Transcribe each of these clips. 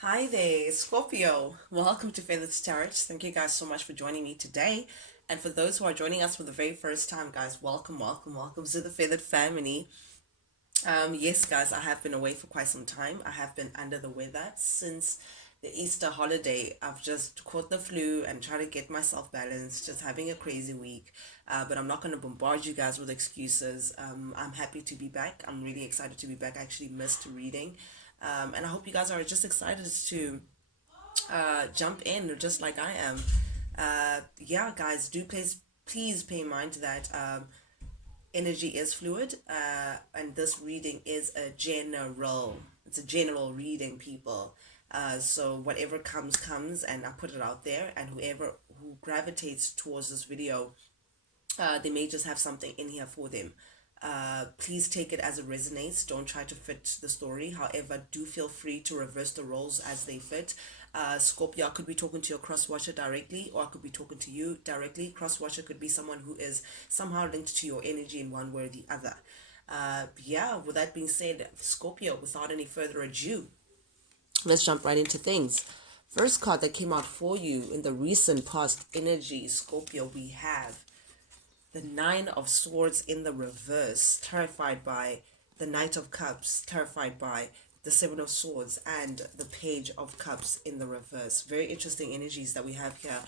Hi there, Scorpio. Welcome to Feathered Tarot. Thank you guys so much for joining me today. And for those who are joining us for the very first time, guys, welcome, welcome, welcome to the Feathered family. Yes, guys, I have been away for quite some time. I have been under the weather since the Easter holiday. I've just caught the flu and trying to get myself balanced, just having a crazy week. But I'm not going to bombard you guys with excuses. I'm happy to be back. I'm really excited to be back. I actually missed reading. And I hope you guys are just excited to jump in just like I am. Yeah, guys, do please pay mind that energy is fluid, and this reading is a general. It's a general reading, people. So whatever comes, and I put it out there, and who gravitates towards this video, they may just have something in here for them. Please take it as it resonates. Don't try to fit the story. However, do feel free to reverse the roles as they fit. Scorpio, I could be talking to your cross watcher directly, or I could be talking to you directly. Cross watcher could be someone who is somehow linked to your energy in one way or the other. Yeah, with that being said, Scorpio, without any further ado, let's jump right into things. First card that came out for you in the recent past energy, Scorpio, we have the Nine of Swords in the reverse, terrified by the Knight of Cups, terrified by the Seven of Swords, and the Page of Cups in the reverse. Very interesting energies that we have here,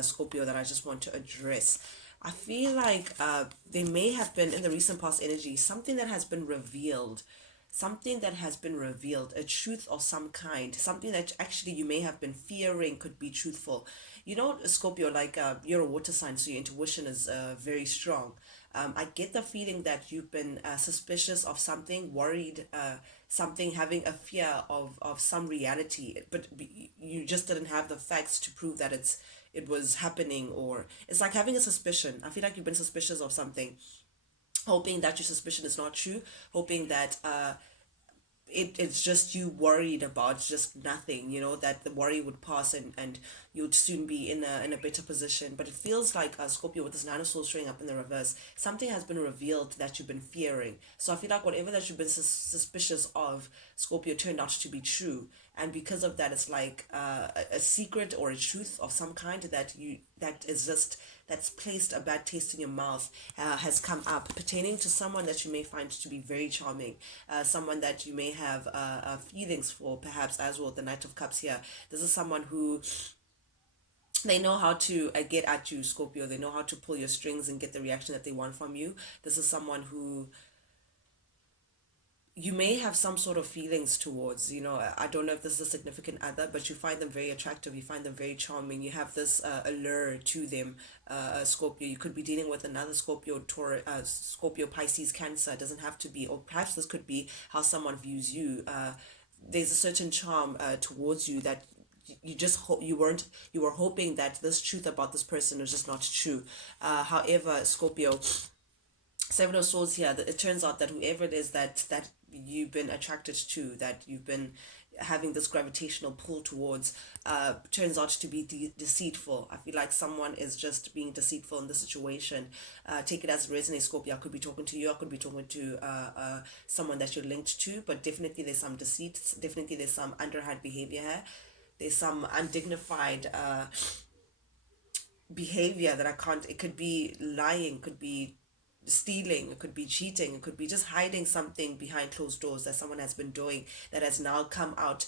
Scorpio, that I just want to address. I feel like there may have been, in the recent past energy, something that has been revealed, a truth of some kind, something that actually you may have been fearing could be truthful. You know, Scorpio, like you're a water sign, so your intuition is very strong. I get the feeling that you've been suspicious of something, worried, something, having a fear of some reality, but you just didn't have the facts to prove that it was happening. Or it's like having a suspicion. I feel like you've been suspicious of something, hoping that your suspicion is not true, hoping that it's just you worried about just nothing, that the worry would pass, and you'd soon be in a better position. But it feels like Scorpio, with this Nine of Swords showing up in the reverse, something has been revealed that you've been fearing. So I feel like whatever that you've been suspicious of, Scorpio, turned out to be true. And because of that, it's like a secret or a truth of some kind that's placed a bad taste in your mouth, has come up, pertaining to someone that you may find to be very charming, someone that you may have feelings for, perhaps, as well. The Knight of Cups here, this is someone who, they know how to get at you, Scorpio. They know how to pull your strings and get the reaction that they want from you. This is someone who you may have some sort of feelings towards. I don't know if this is a significant other, but you find them very attractive, you find them very charming, you have this allure to them. Scorpio, you could be dealing with another Scorpio, Taurus, Scorpio, Pisces, Cancer. It doesn't have to be, or perhaps this could be how someone views you. There's a certain charm towards you that you just you were hoping that this truth about this person is just not true. However, Scorpio, Seven of Swords here, that it turns out that whoever it is that you've been attracted to, that you've been having this gravitational pull towards, turns out to be deceitful. I feel like someone is just being deceitful in the situation. Take it as it resonates, Scorpio. I could be talking to you, I could be talking to someone that you're linked to, but definitely there's some deceit, definitely there's some underhand behavior here. There's some undignified behavior that I can't, it could be lying, could be stealing, it could be cheating, it could be just hiding something behind closed doors that someone has been doing, that has now come out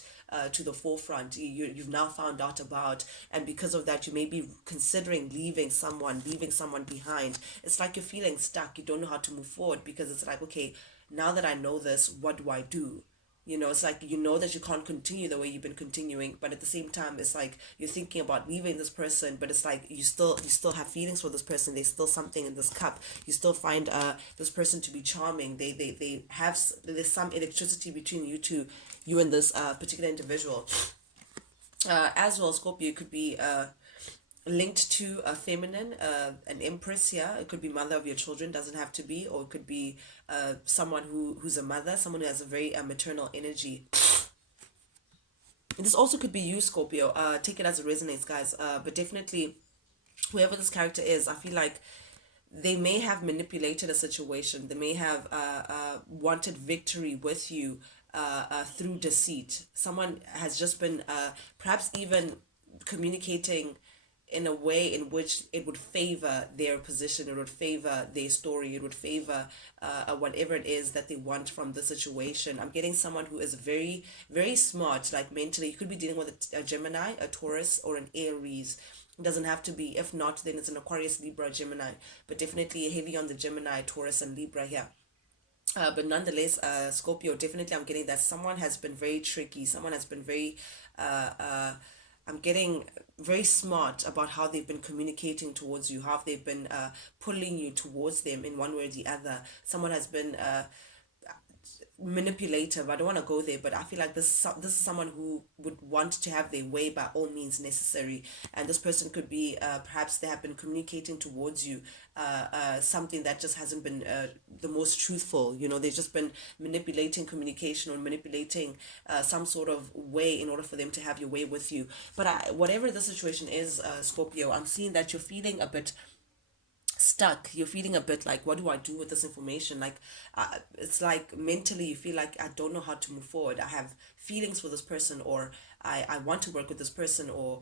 to the forefront. You've now found out about, and because of that, you may be considering leaving someone behind. It's like you're feeling stuck, you don't know how to move forward, because it's like, okay, now that I know this, what do I do? It's like, that you can't continue the way you've been continuing, but at the same time, it's like you're thinking about leaving this person, but it's like you still have feelings for this person. There's still something in this cup. You still find this person to be charming. There's some electricity between you and this particular individual. As well, Scorpio could be linked to a feminine, an empress here. It could be mother of your children, doesn't have to be, or it could be someone who's a mother, someone who has a very maternal energy. This also could be you, Scorpio. Take it as it resonates, guys. But definitely, whoever this character is, I feel like they may have manipulated a situation. They may have wanted victory with you, through deceit. Someone has just been perhaps even communicating in a way in which it would favor their position, it would favor their story, it would favor whatever it is that they want from the situation. I'm getting someone who is very, very smart, like mentally. You could be dealing with a Gemini, a Taurus, or an Aries. It doesn't have to be. If not, then it's an Aquarius, Libra, Gemini. But definitely heavy on the Gemini, Taurus, and Libra here. But nonetheless, Scorpio, definitely I'm getting that someone has been very tricky. Someone has been very, I'm getting very smart about how they've been communicating towards you, how they've been pulling you towards them in one way or the other. Someone has been manipulative. I don't want to go there, but I feel like this is someone who would want to have their way by all means necessary, and this person could be perhaps they have been communicating towards you something that just hasn't been the most truthful. You know, they've just been manipulating communication or manipulating some sort of way in order for them to have your way with you. But whatever the situation is, Scorpio, I'm seeing that you're feeling a bit stuck. You're feeling a bit like, what do I do with this information? Like it's like mentally you feel like I don't know how to move forward. I have feelings for this person, or I want to work with this person, or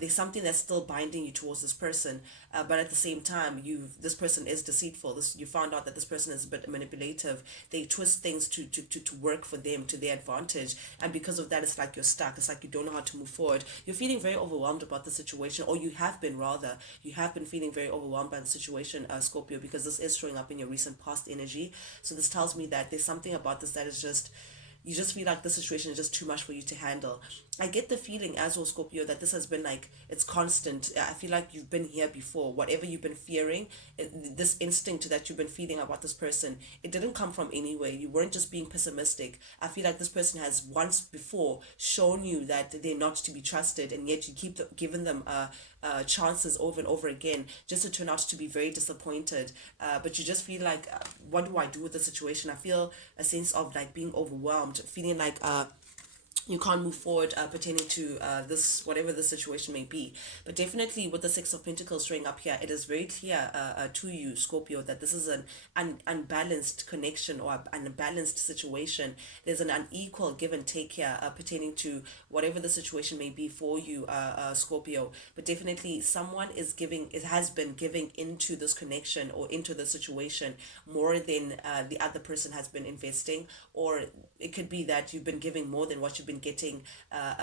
there's something that's still binding you towards this person, but at the same time this person is deceitful. You found out that this person is a bit manipulative. They twist things to work for them, to their advantage, and because of that it's like you're stuck. It's like you don't know how to move forward. You're feeling very overwhelmed about the situation, or you have been, rather you have been feeling very overwhelmed by the situation, Scorpio, because this is showing up in your recent past energy. So this tells me that there's something about this that is just, you just feel like the situation is just too much for you to handle. I get the feeling as well, Scorpio, that this has been like, it's constant. I feel like you've been here before. Whatever you've been fearing, this instinct that you've been feeling about this person, it didn't come from anywhere. You weren't just being pessimistic. I feel like this person has once before shown you that they're not to be trusted, and yet you keep giving them chances over and over again, just to turn out to be very disappointed. But you just feel like, what do I do with the situation? I feel a sense of like being overwhelmed, feeling like you can't move forward pertaining to this, whatever the situation may be. But definitely with the Six of Pentacles showing up here, it is very clear to you, Scorpio, that this is an unbalanced connection, or an unbalanced situation. There's an unequal give and take here pertaining to whatever the situation may be for you, Scorpio. But definitely someone is giving, it has been giving into this connection or into the situation more than the other person has been investing, or it could be that you've been giving more than what you've been getting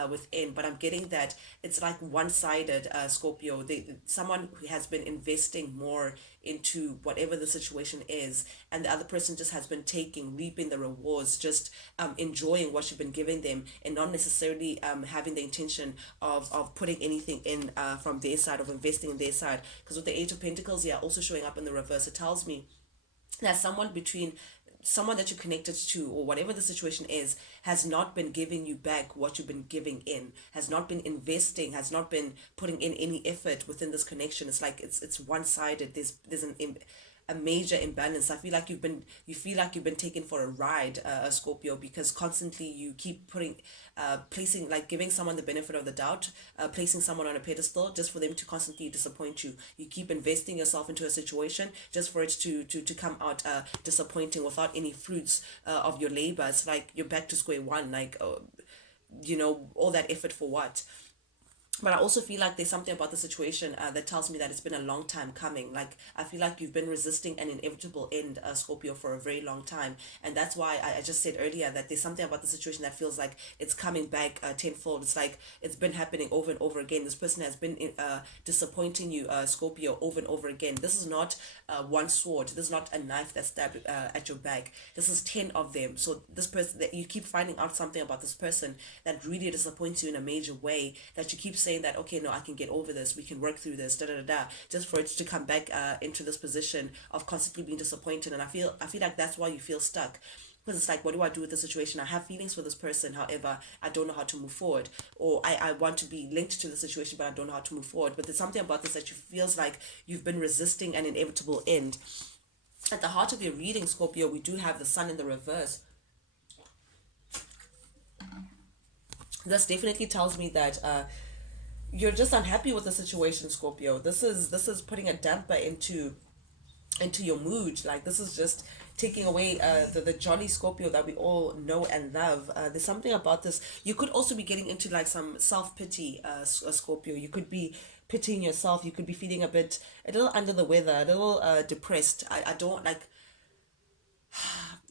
within. But I'm getting that it's like one-sided, Scorpio. Someone who has been investing more into whatever the situation is, and the other person just has been reaping the rewards, just enjoying what you've been giving them, and not necessarily having the intention of putting anything in from their side, of investing in their side. Because with the Eight of Pentacles here also showing up in the reverse, it tells me that someone that you're connected to, or whatever the situation is, has not been giving you back what you've been giving in, has not been investing, has not been putting in any effort within this connection. It's like it's one-sided. There's a major imbalance. I feel like you feel like you've been taken for a ride, Scorpio, because constantly you keep placing, like giving someone the benefit of the doubt, placing someone on a pedestal just for them to constantly disappoint you. You keep investing yourself into a situation just for it to come out disappointing without any fruits of your labor. It's like you're back to square one, like all that effort for what? But I also feel like there's something about the situation that tells me that it's been a long time coming. Like, I feel like you've been resisting an inevitable end, Scorpio, for a very long time. And that's why I just said earlier that there's something about the situation that feels like it's coming back tenfold. It's like it's been happening over and over again. This person has been disappointing you, Scorpio, over and over again. This is not one sword. This is not a knife that's stabbed at your back. This is 10 of them. So this person, that you keep finding out something about this person that really disappoints you in a major way, that you keep saying that, okay, no, I can get over this, we can work through this, just for it to come back into this position of constantly being disappointed. And I feel like that's why you feel stuck, because it's like, what do I do with the situation? I have feelings for this person, however I don't know how to move forward, or I want to be linked to the situation but I don't know how to move forward. But there's something about this that you feels like you've been resisting an inevitable end. At the heart of your reading, Scorpio, we do have the Sun in the reverse. This definitely tells me that you're just unhappy with the situation, Scorpio. This is putting a damper into your mood. Like, this is just taking away the jolly Scorpio that we all know and love. There's something about this. You could also be getting into like some self-pity, Scorpio. You could be pitying yourself. You could be feeling a little under the weather, a little depressed. I don't like,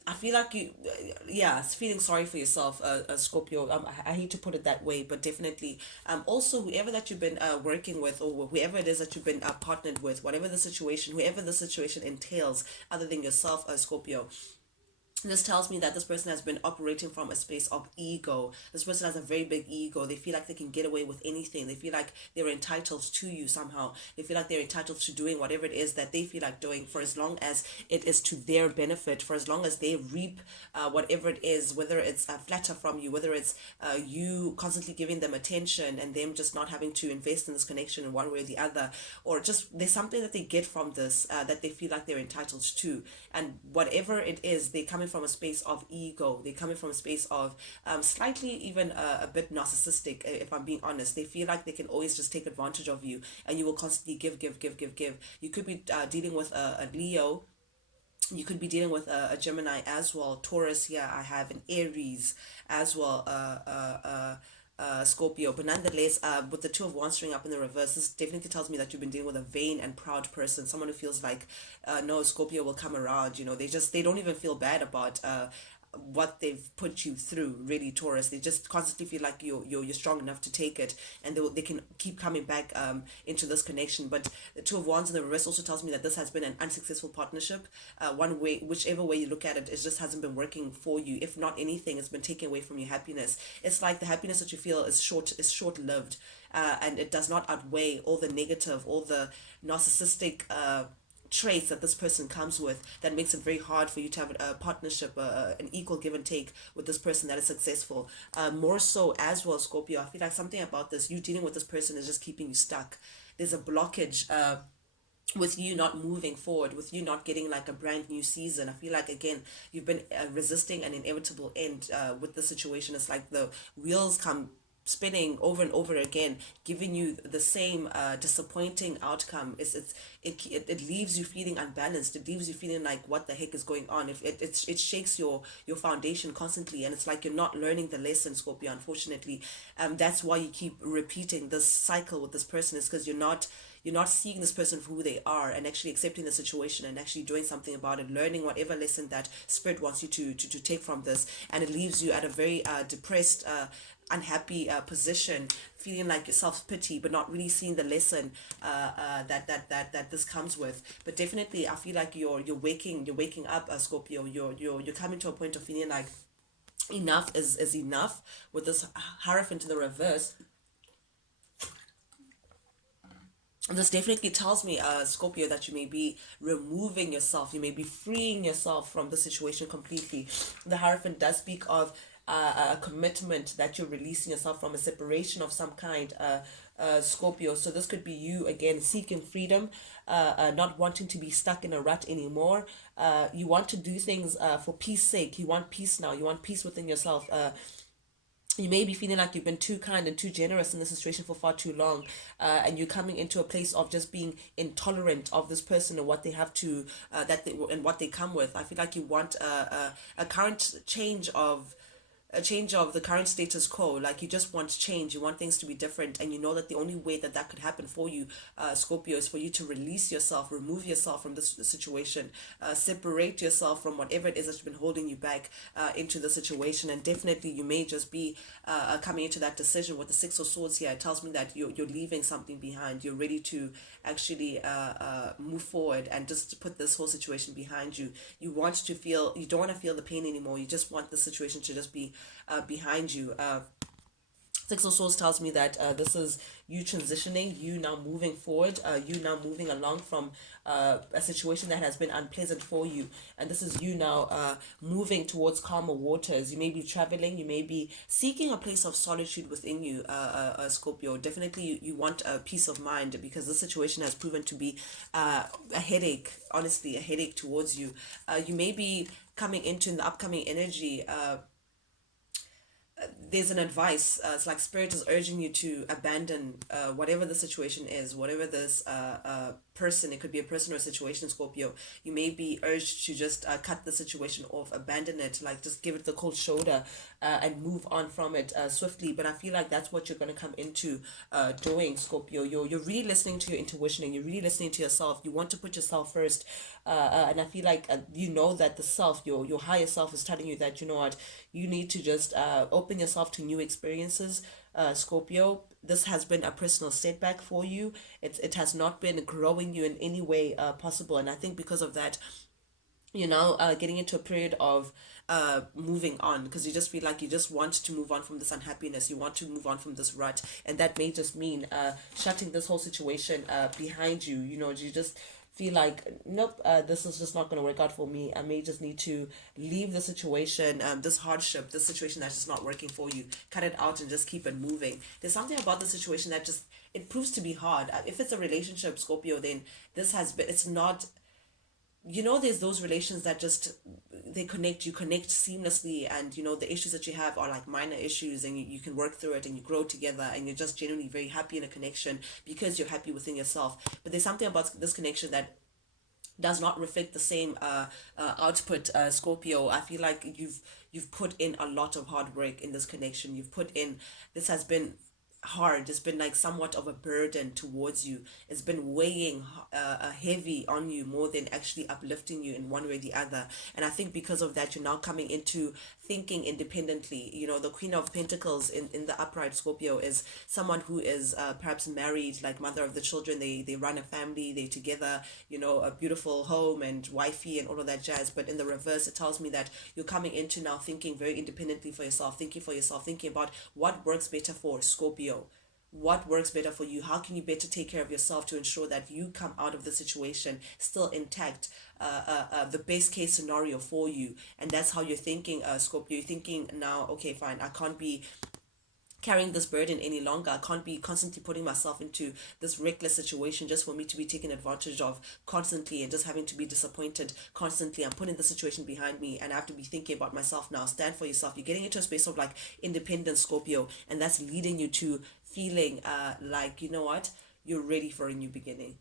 I feel like yeah, it's feeling sorry for yourself, Scorpio. I hate to put it that way, but definitely, also whoever that you've been working with, or whoever it is that you've been partnered with, whatever the situation, whoever the situation entails, other than yourself, Scorpio, this tells me that this person has been operating from a space of ego. This person has a very big ego. They feel like they can get away with anything. They feel like they're entitled to you somehow. They feel like they're entitled to doing whatever it is that they feel like doing, for as long as it is to their benefit, for as long as they reap whatever it is, whether it's a flatter from you, whether it's you constantly giving them attention and them just not having to invest in this connection in one way or the other, or just there's something that they get from this that they feel like they're entitled to. And whatever it is, they're coming from a space of ego. They're coming from a space of slightly even a bit narcissistic, if I'm being honest. They feel like they can always just take advantage of you, and you will constantly give, give, give, give, give. You could be dealing with a Leo. You could be dealing with a Gemini as well. Taurus here, I have an Aries as well. Scorpio, but nonetheless, with the Two of Wands showing up in the reverse, this definitely tells me that you've been dealing with a vain and proud person, someone who feels like, no, Scorpio will come around. They don't even feel bad about what they've put you through, really. Taurus, they just constantly feel like you're strong enough to take it, and they can keep coming back into this connection. But the Two of Wands in the reverse also tells me that this has been an unsuccessful partnership. One way, whichever way you look at it, it just hasn't been working for you. If not anything, it's been taking away from your happiness. It's like the happiness that you feel is short lived, and it does not outweigh all the negative, all the narcissistic traits that this person comes with, that makes it very hard for you to have a partnership, an equal give and take with this person that is successful. More so as well, Scorpio, I feel like something about this, you dealing with this person is just keeping you stuck. There's a blockage with you not moving forward, with you not getting like a brand new season. I feel like, again, you've been resisting an inevitable end with the situation. It's like the wheels come spinning over and over again, giving you the same disappointing outcome. It leaves you feeling unbalanced. It leaves you feeling like, what the heck is going on? If it shakes your foundation constantly, and it's like you're not learning the lesson, Scorpio, unfortunately. That's why you keep repeating this cycle with this person, is because you're not seeing this person for who they are, and actually accepting the situation and actually doing something about it, learning whatever lesson that spirit wants you to take from this. And it leaves you at a very depressed, unhappy position, feeling like self-pity, but not really seeing the lesson that this comes with. But definitely, I feel like you're waking up, Scorpio. You're coming to a point of feeling like enough is enough. With this Hierophant in the reverse, this definitely tells me, Scorpio, that you may be removing yourself, you may be freeing yourself from the situation completely. The Hierophant does speak of a commitment, that you're releasing yourself from a separation of some kind, Scorpio. So this could be you, again, seeking freedom, not wanting to be stuck in a rut anymore. You want to do things for peace sake. You want peace now. You want peace within yourself. You may be feeling like you've been too kind and too generous in the situation for far too long, and you're coming into a place of just being intolerant of this person and what they have to and what they come with. I feel like you want a current change of the current status quo. Like, you just want change, you want things to be different, and you know that the only way that could happen for you, Scorpio, is for you to release yourself, remove yourself from this situation, separate yourself from whatever it is that's been holding you back into the situation. And definitely, you may just be coming into that decision with the Six of Swords here. It tells me that you're leaving something behind. You're ready to actually move forward and just put this whole situation behind you. You don't want to feel the pain anymore. You just want the situation to just be behind you. Six of Swords tells me that this is you transitioning, you now moving forward, you now moving along from a situation that has been unpleasant for you. And this is you now moving towards calmer waters. You may be traveling, you may be seeking a place of solitude within you, Scorpio. Definitely, you want a peace of mind, because this situation has proven to be a headache, honestly, a headache towards you. You may be coming into, in the upcoming energy, there's an advice. It's like spirit is urging you to abandon whatever the situation is, whatever this person. It could be a person or a situation, Scorpio. You may be urged to just cut the situation off, abandon it, like just give it the cold shoulder, and move on from it swiftly. But I feel like that's what you're going to come into doing, Scorpio. You're really listening to your intuition, and you're really listening to yourself. You want to put yourself first, and I feel like you know that the self, your higher self, is telling you that, you know what, you need to just open yourself to new experiences, Scorpio. This has been a personal setback for you. It has not been growing you in any way possible, and I think because of that, you're now getting into a period of moving on, because you just feel like you just want to move on from this unhappiness, you want to move on from this rut, and that may just mean shutting this whole situation behind you. You know, you just feel like, nope, this is just not going to work out for me. I may just need to leave the situation, this hardship, this situation that's just not working for you, cut it out and just keep it moving. There's something about the situation that just, it proves to be hard. If it's a relationship, Scorpio, then this has been, it's not, you know, there's those relations that just, they connect, you connect seamlessly, and you know the issues that you have are like minor issues, and you can work through it, and you grow together, and you're just genuinely very happy in a connection because you're happy within yourself. But there's something about this connection that does not reflect the same output, Scorpio. I feel like you've put in a lot of hard work in this connection. You've put in, this has been hard. It's been like somewhat of a burden towards you. It's been weighing heavy on you more than actually uplifting you in one way or the other. And I think because of that, you're now coming into thinking independently. You know, the Queen of Pentacles in the upright, Scorpio, is someone who is perhaps married, like mother of the children. They run a family, they together, you know, a beautiful home and wifey and all of that jazz. But in the reverse, it tells me that you're coming into now thinking very independently for yourself, thinking for yourself, thinking about what works better for Scorpio. What works better for you? How can you better take care of yourself to ensure that you come out of the situation still intact, the best case scenario for you? And that's how you're thinking, Scorpio. You're thinking now, okay, fine, I can't be carrying this burden any longer. I can't be constantly putting myself into this reckless situation just for me to be taken advantage of constantly, and just having to be disappointed constantly. I'm putting the situation behind me, and I have to be thinking about myself now. Stand for yourself. You're getting into a space of like independence, Scorpio, and that's leading you to feeling like, you know what, you're ready for a new beginning.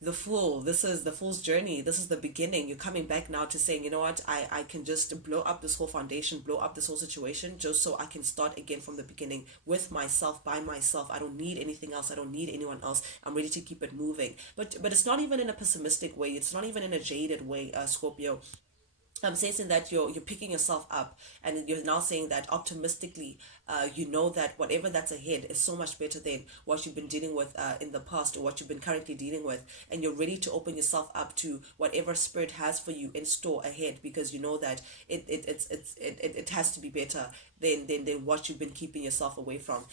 The fool, this is the fool's journey, this is the beginning. You're coming back now to saying, you know what, I can just blow up this whole foundation, blow up this whole situation, just so I can start again from the beginning with myself, by myself. I don't need anything else, I don't need anyone else. I'm ready to keep it moving. But it's not even in a pessimistic way, it's not even in a jaded way, Scorpio. I'm saying that you're picking yourself up, and you're now saying that optimistically, you know that whatever that's ahead is so much better than what you've been dealing with in the past, or what you've been currently dealing with, and you're ready to open yourself up to whatever spirit has for you in store ahead, because you know that it has to be better than what you've been keeping yourself away from.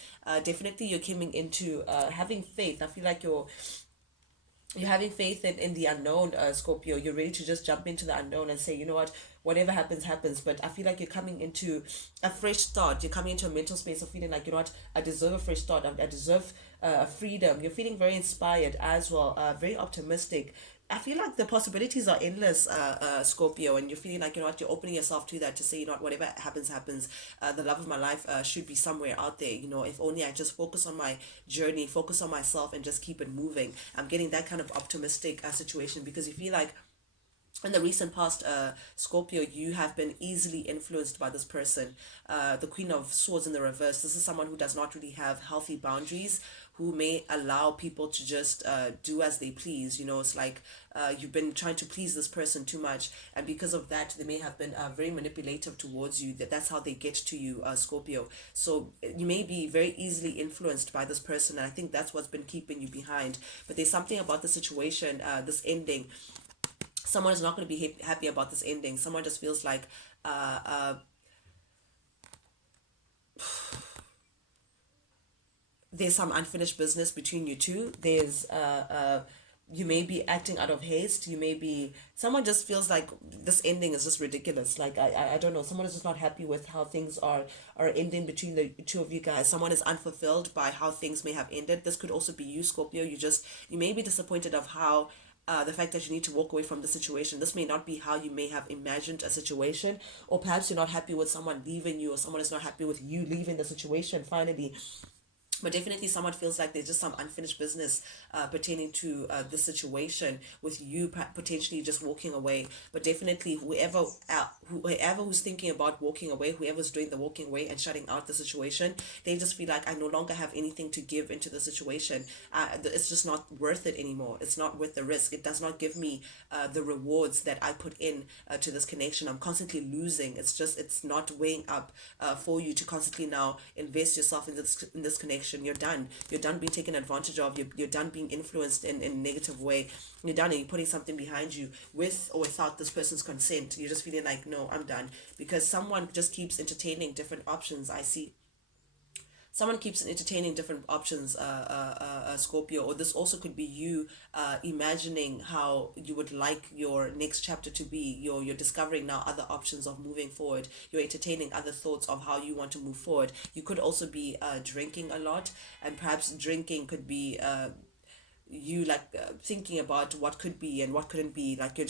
Definitely, you're coming into having faith. I feel like you're having faith in the unknown, Scorpio. You're ready to just jump into the unknown and say, you know what, whatever happens, happens. But I feel like you're coming into a fresh start. You're coming into a mental space of feeling like, you know what, I deserve a fresh start. I deserve freedom. You're feeling very inspired as well, very optimistic. I feel like the possibilities are endless, Scorpio, and you're feeling like, you know what, you're opening yourself to that, to say, you know what, whatever happens, happens. The love of my life should be somewhere out there. You know, if only I just focus on my journey, focus on myself, and just keep it moving. I'm getting that kind of optimistic situation, because you feel like in the recent past, Scorpio, you have been easily influenced by this person. The Queen of Swords in the reverse. This is someone who does not really have healthy boundaries, who may allow people to just do as they please. You know, it's like you've been trying to please this person too much, and because of that, they may have been very manipulative towards you. That's how they get to you, Scorpio. So you may be very easily influenced by this person, and I think that's what's been keeping you behind. But there's something about the situation, this ending. Someone is not going to be happy about this ending. Someone just feels like there's some unfinished business between you two. There's you may be acting out of haste. You may be, someone just feels like this ending is just ridiculous. Like I don't know, someone is just not happy with how things are ending between the two of you guys. Someone is unfulfilled by how things may have ended. This could also be you, Scorpio. You may be disappointed of how the fact that you need to walk away from the situation. This may not be how you may have imagined a situation, or perhaps you're not happy with someone leaving you, or someone is not happy with you leaving the situation finally. But definitely someone feels like there's just some unfinished business pertaining to the situation with you potentially just walking away. But definitely whoever who's thinking about walking away, whoever's doing the walking away and shutting out the situation, they just feel like, I no longer have anything to give into the situation. It's just not worth it anymore. It's not worth the risk. It does not give me the rewards that I put in to this connection. I'm constantly losing. It's not weighing up for you to constantly now invest yourself in this connection. You're done being taken advantage of. You're done being influenced in a negative way. You're done, and you're putting something behind you with or without this person's consent. You're just feeling like, no, I'm done, because someone just keeps entertaining different options. I see someone keeps entertaining different options, Scorpio. Or this also could be you imagining how you would like your next chapter to be. You're discovering now other options of moving forward. You're entertaining other thoughts of how you want to move forward. You could also be drinking a lot, and perhaps drinking could be you like thinking about what could be and what couldn't be. Like you're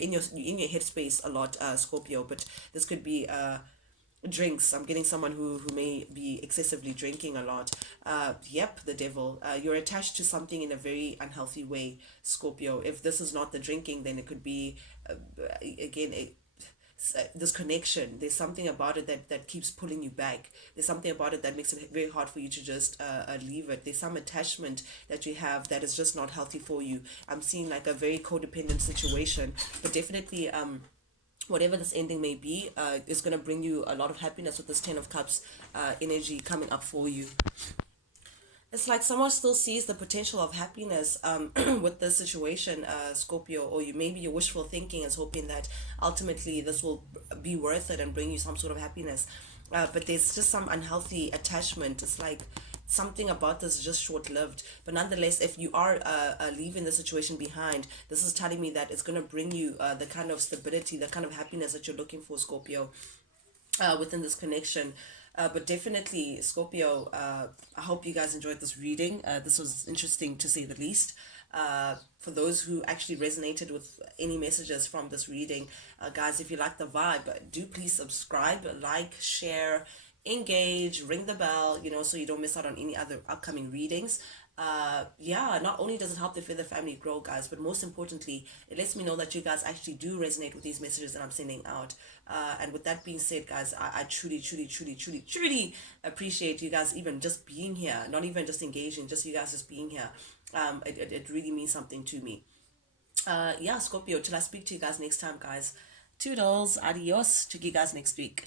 in your headspace a lot, Scorpio. But this could be drinks. I'm getting someone who may be excessively drinking a lot. Yep, the devil. You're attached to something in a very unhealthy way, Scorpio. If this is not the drinking, then it could be again this connection. There's something about it that keeps pulling you back. There's something about it that makes it very hard for you to just leave it. There's some attachment that you have that is just not healthy for you. I'm seeing like a very codependent situation. But definitely whatever this ending may be, is going to bring you a lot of happiness with this 10 of cups energy coming up for you. It's like someone still sees the potential of happiness with this situation, Scorpio. Or maybe your wishful thinking is hoping that ultimately this will be worth it and bring you some sort of happiness. But there's just some unhealthy attachment. It's like something about this is just short-lived. But nonetheless, if you are leaving the situation behind, this is telling me that it's going to bring you the kind of stability, the kind of happiness that you're looking for, Scorpio, within this connection. But definitely, Scorpio, I hope you guys enjoyed this reading. This was interesting to say the least. For those who actually resonated with any messages from this reading, guys, if you like the vibe, do please subscribe, like, share, engage, ring the bell, so you don't miss out on any other upcoming readings. Yeah, not only does it help the Feather family grow, guys, but most importantly, it lets me know that you guys actually do resonate with these messages that I'm sending out. And with that being said, guys, I truly, truly, truly, truly, truly appreciate you guys even just being here, not even just engaging, just you guys just being here. It really means something to me. Yeah, Scorpio, till I speak to you guys next time, guys. Toodles, adios. Check you guys next week.